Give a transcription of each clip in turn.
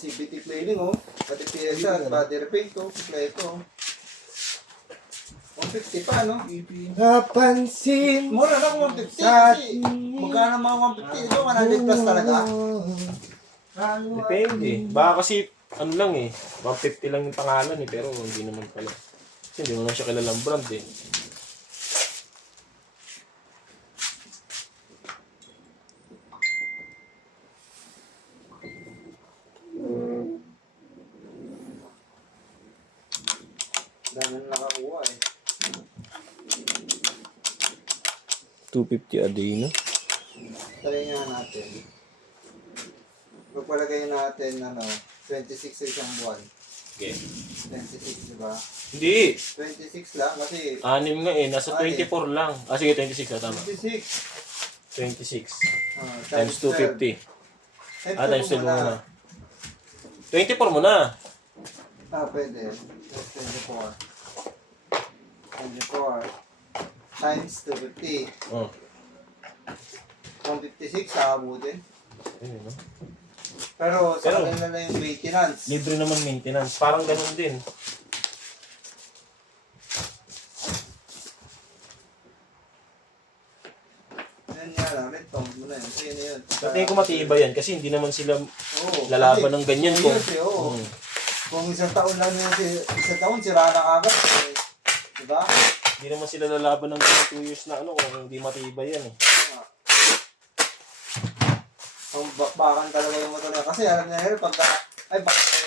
CVT planing, oh. Pati PSR, body repaint, oh. Kompleto, oh. 150 pa, no? Napansin Mura lang 150 kasi magkano mga 150 ito? 100 plus talaga? Depende. Baka kasi, ano lang eh, 150 lang yung pangalan eh, pero hindi naman pala. Kasi hindi mo na siya kilalang brand eh. Dami na nakakuha eh. 250 a day, no? Try nga natin. Pagpalagay natin, 26 sa isang buwan. Okay. 26, di ba? Hindi! 26 lang kasi 6 nga eh, nasa 24 lang. Ah, sige, 26 na tama. 26. 26 Ah, times 250. Ah, times 12 muna. muna. 24 muna. Ah, pwede. 24. 24 times 250. Oh. 156 sa abutin. Ayun, no? Pero sa Pero, kanila na yung maintenance. Libre naman maintenance. Parang ganun din. Yan nga lang, red tone mo na yun. So yun na yun. Sa tingin ko matibay yan kasi hindi naman sila Oo, lalaban kasi ng ganyan 2 kung... years eh, oo. Hmm. Kung isang taon lang yun, isang taon, sira na kagad. Eh, diba? Hindi naman sila lalaban ng 2 years na ano kung hindi matibay yan eh. Ang bakbakan talaga yung motor niya. Kasi alam niya yun, pagka, ay, bakbakan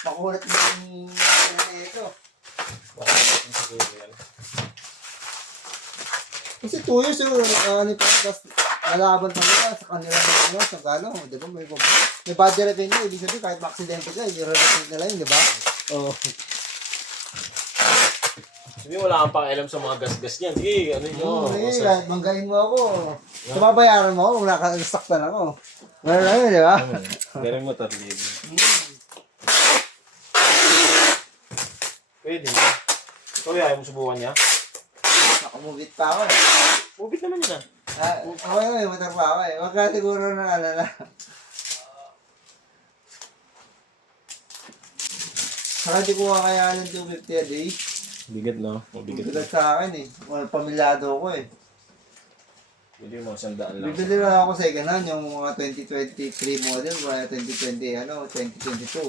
makulit mo yung ito. Baka natin siguro yan. Kasi 2 years yung nalaban pa nila sa kanila sa gano'n. Di ba? May body revenue. Ibig sabihin kahit ma-accidente ka, i-revenue nila yun, di ba? Oo. Hindi wala kang pakialam sa mga gas-gas niyan. Sige, ano yun? Kahit manggain mo ako. Sumabayaran mo ako kung nakasaktan ako. Meron na yun, di ba? Galing mo, tarlib. Pwede. Ikaw ayaw mo subukan niya? Nakamugit pa ako. Mubit naman yun ah. Ako yun, motor pa ako eh. Huwag ka siguro na alala. Saka di ko kakayanan 250 a day. Bigat no? Mabigat. Bigat sa akin eh. Pamilyado ko eh. Hindi mo, 100 lang. Bibili lang ako second hand yung mga 2023 model, mga 2022.